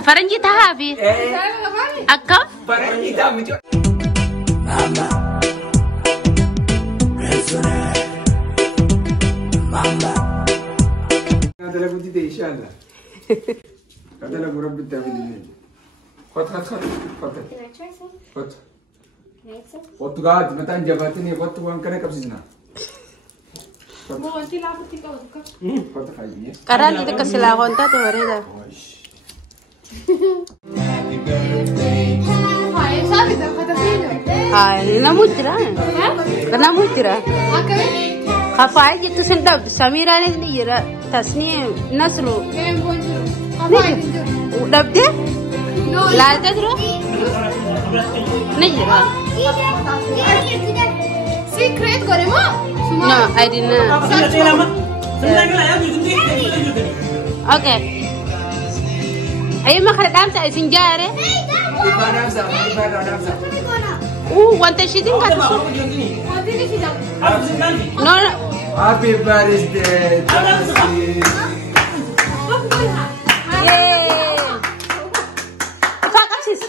Faranji tahabi. Akkaa. Faranji tahabi. Mama. Mama. Ada lagu tidak insyaAllah. Ada lagu Rabbi Ta'ala. Kot. Kot gad, matan jabatan ni kot tuang kena kapsisna. Mau nanti lagu tiga untuk. Kot kaya. Karan itu kesilauan tu berada. Happy birthday. Hai, sabi dah kata sini. Hai, nama tira. Nama tira. Akkaa. Qabaa itu sendap. Samira ni jera Tasnim Yusuf. Qabaa itu. Udah deh? Lada terus? Nih jera. Secret kau remo? No, I didn't. Okay. Ayo makan dam sa asiin jare. Wanta shidin ka. No. Happy birthday. Yay. Kakak sis.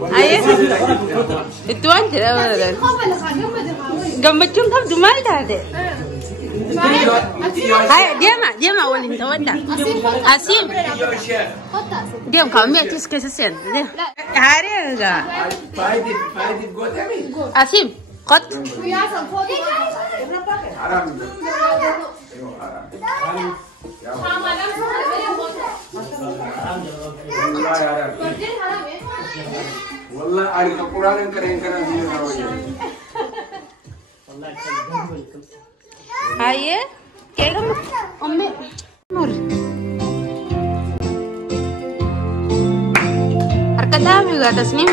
Ayo, itu aja lah. Gambar kam jumal dah deh. Hai, dia mah walin tawadhaa. Asiin. Dia kami atas keysaniif. Hari enggak. Asiin, kot. Wallah, hari Quran keren dia nawanya. Ayo, kira Ummi Nur. Harga dah juga Tasnim.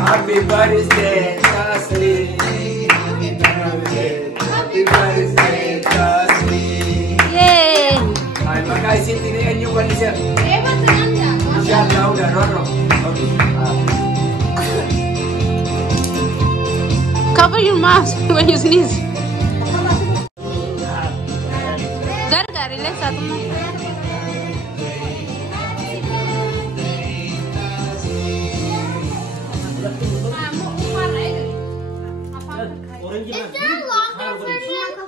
Happy birthday, Tasnim. Happy birthday, Tasnim. Yay. Ay, makaisin tinian yung kanisa. Inshallah, udah roro. Cover your mouth when you sneeze. Gar, relax satu mah.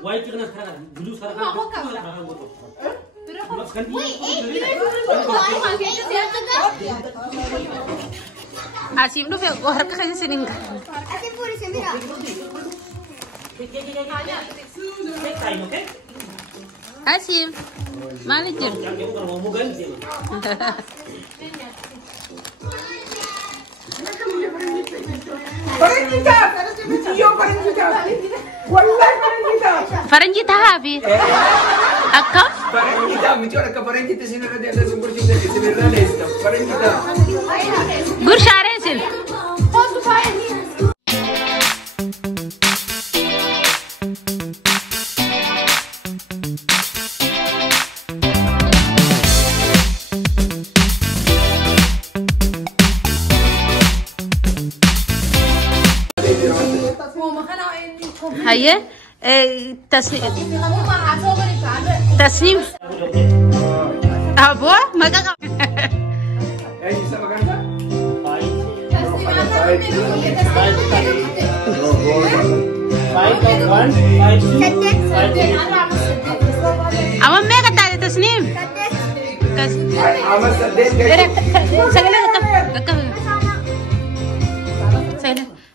White kena sekarang, blue sekarang. Asiin tu fek orang kerja sini kan? Asiin puri semira. Asiin, mana jer? Faranji tahabi. Akkaa. Faranji tahabi, mencuri ke faranji tu sini ada sumber juga di sini ada itu. Faranji tahabi. Gur share sin. Ayo, Tasnim. Apa? Maka kau. Bisa makan tak? Awak mereka tak ada Tasnim. Amat sedih.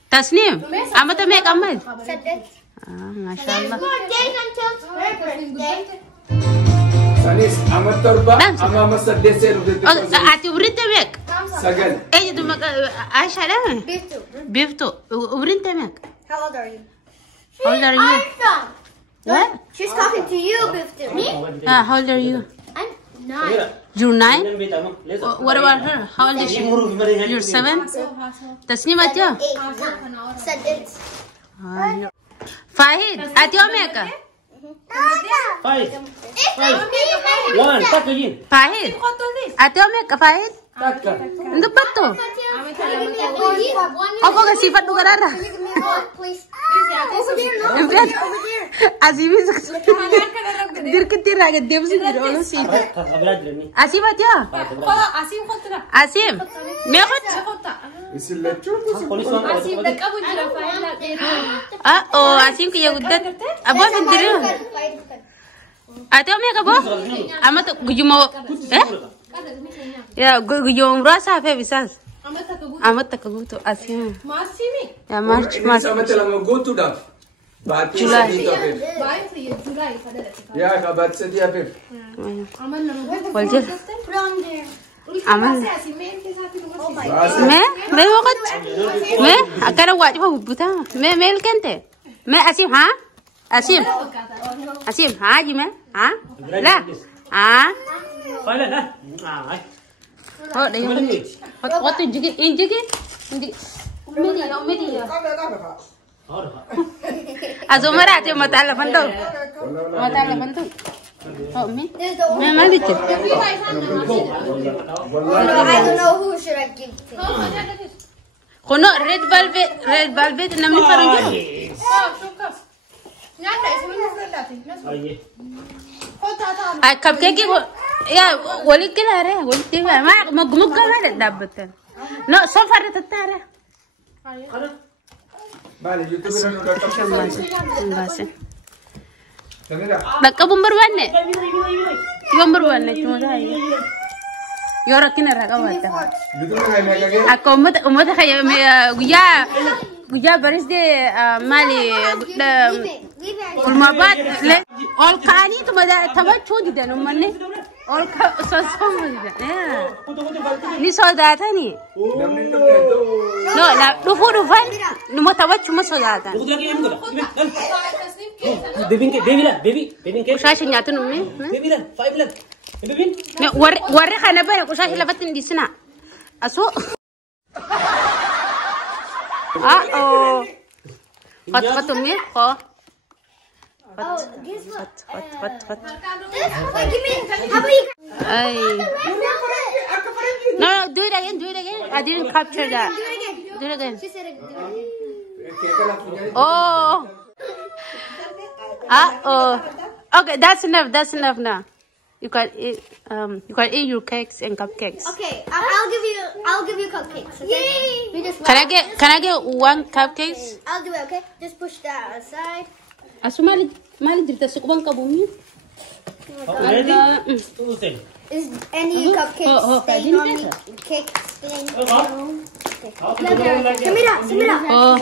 Tasnim, amat tu mereka amat. Masya Allah. Sanis, amat torba, amat sedih sel. Ati berita mek. Sagal. Itu mak Aisyah dah. Beef tu. Berita mek. How old are you? How old are you? What? She's talking to you, Bifty. Me? How old are you? I'm 9. You're 9? What about her? How old is she? You're 7? Tasnim Yusuf? 8. Fahid, at your maker? 5. 1. Tak lagi. Fahid, at your maker, Fahid? Tak. Ano ba to? Ako kasi sifat ko karara. Asiin dirkitir agad dia mesti dirolo sih. Asiin baca. Asiin. Mekot. Oh Asiin kaya udah. Abo sendiri. Atau mereka abo? Amat gujuma. Ya gujuma rasa apa bisa? Amat tak kaguto Asiin. Ya March. Sama telah go to the July. Ya kabat sedia Pip. Wajar. Aman. मैं वो कुछ मैं अगर वो आज वो बुता मैं मेल कहते मैं असीम हाँ असीम हाँ जी मैं हाँ ला हाँ हो नहीं हो तो जगह इन जगह मेरी azumara aja matala bantu oh me mali ce I don't know who should I give to. kono red velvet namni farunjo ay cupcake ya wali kila re wali tiba ma magmug ka ma dabbatan no so far tatara Vale, YouTube no lo base dakka bumbar wanne yombar wanne cuma dai yora kina raga wata YouTube ngai ngai ako umata kaya guyaa baris de mali ulmabat le all kani to mada dawachuu di dan manne all ka so di dan ni so data ni no la dufan no dawachuu ma so data baby kushashi nyatu no me baby lan 5 lan baby me warre khana bara kushashi lafatin di sina aso oh hot me ho hot Wait, give me. How about you? ay no do it again I didn't capture that do it again She said it. oh okay that's enough now you can eat your cakes and cupcakes. Okay, I'll give you cupcakes. Okay? Yay! We just Can I get one cupcakes? I'll do it. Okay, just push that aside. Asu mali dirta sukbang kabumi. Is any cupcakes stain on me? Cake stain. Samira. Oh,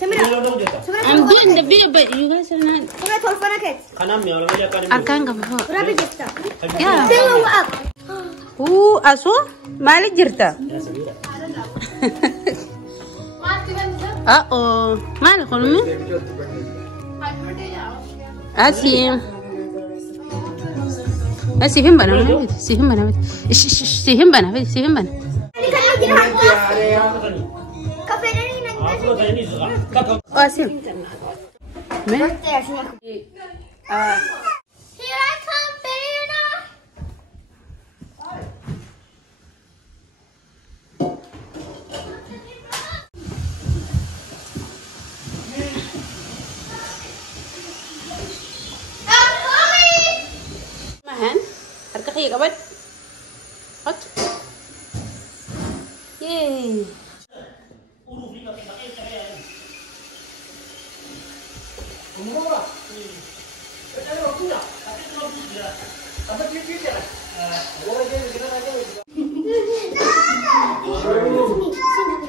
Samira. I'm doing the video, but you guys are not. Samira, told for kids. Akkaa nggak Rabbit gifta. Yeah. Fill up. Asu mali dirta. Oh, mali kolmi. Asiin bana. Sihim bana. Asiin. Here I come, Fiona. Man, harga kayak kapan? Hot. Yay.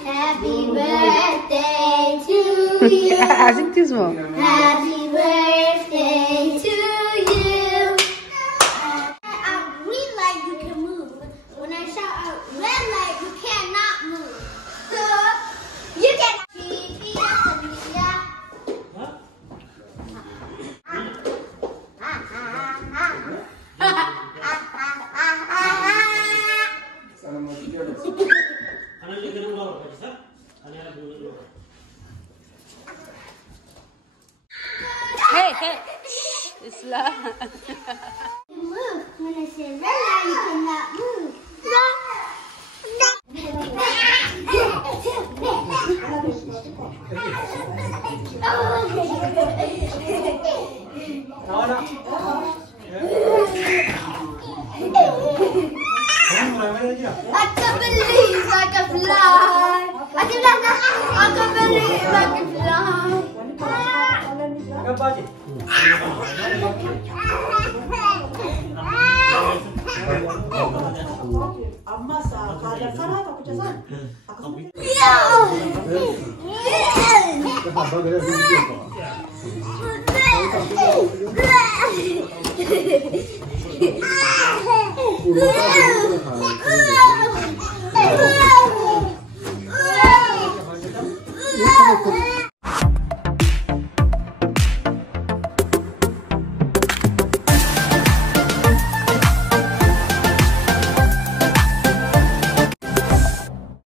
Happy birthday to you. Asik tuh semua. Happy birthday to you. I green light, you can move. When I shout out red light, you cannot move. So you can. Islam. Move. When I say red light, you cannot move. I can't believe I can fly. I can't believe I can fly.